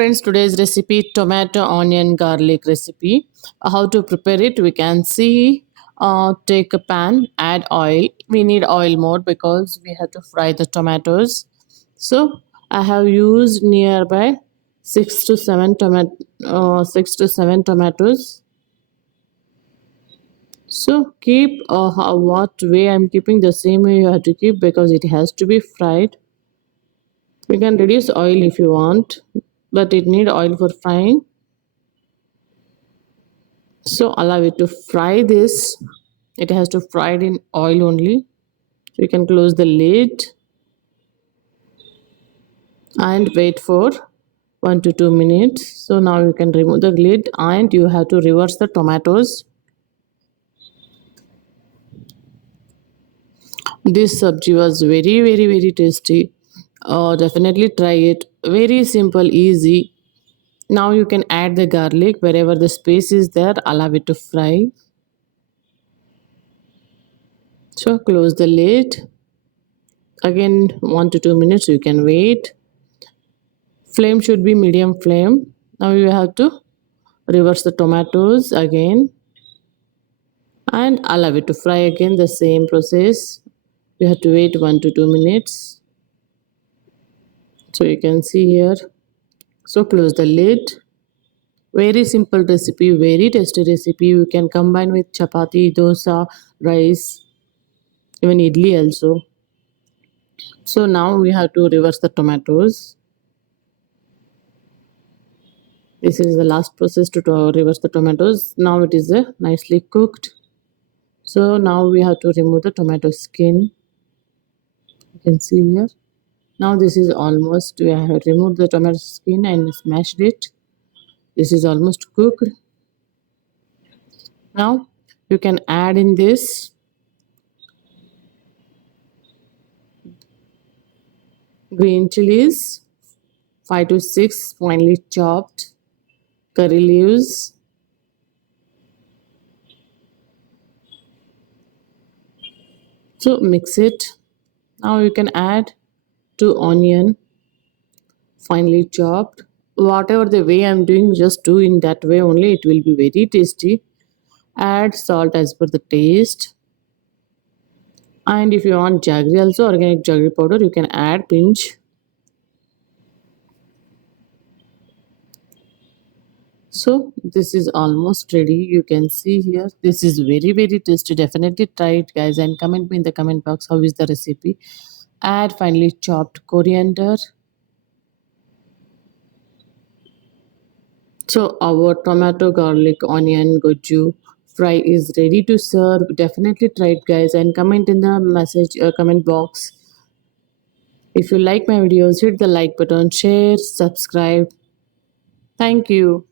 friends, today's recipe tomato onion garlic recipe. How to prepare it we can see. Take a pan, add oil. We need oil more because we have to fry the tomatoes. So I have used nearby 6 to 7 tomatoes. So keep what way I'm keeping, the same way you have to keep because it has to be fried. We can reduce oil if you want, but it need oil for frying. So allow it to fry this. It has to fry it in oil only. So you can close the lid and wait for 1 to 2 minutes. So now you can remove the lid and you have to reverse the tomatoes. This sabji was very tasty. Definitely try it. Very simple, easy. Now you can add the garlic wherever the space is there. Allow it to fry. So close the lid. Again 1 to 2 minutes you can wait. Flame should be medium flame. Now you have to reverse the tomatoes again and allow it to fry again, the same process. You have to wait 1 to 2 minutes. So you can see here. So close the lid. Very simple recipe, very tasty recipe. You can combine with chapati, dosa, rice, even idli also. So now we have to reverse the tomatoes. This is the last process to reverse the tomatoes. Now it is nicely cooked. So now we have to remove the tomato skin. You can see here. Now this is almost, we have removed the tomato skin and smashed it. This is almost cooked. Now you can add in this green chilies, 5 to 6 finely chopped, curry leaves, so mix it. Now you can add 2 onion, finely chopped. Whatever the way I'm doing, just do in that way only, it will be very tasty. Add salt as per the taste, and if you want jaggery also, organic jaggery powder, you can add pinch. So this is almost ready. You can see here, this is very tasty. Definitely try it guys and comment me in the comment box how is the recipe. Add finely chopped coriander. So our tomato garlic onion Gojju fry is ready to serve. Definitely try it guys and comment in the message comment box. If you like my videos, hit the like button, share, subscribe. Thank you.